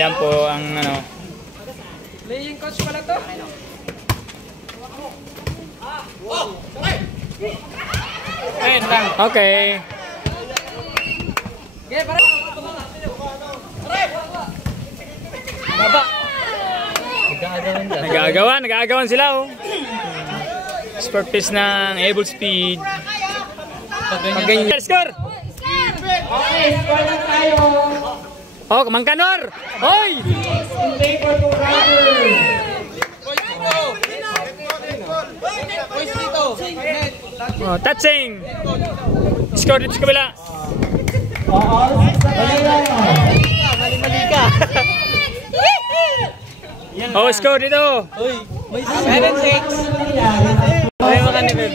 Yan po ang ano. Playing coach pala to. Ayun lang. Okay. Okay, para. Baba. Nag-aagawan sila oh. Sport piece ng able speed. Pag-ganyan. Score! Okay, score na tayo. Oh, Mangkanor! Hoy! In favor to Robert. Oh, touching! Score dito sa kabila. All sa kanila. Mali ka. Oh, score dito. Uy, may 7-6. Ay, Ay, mga nibig.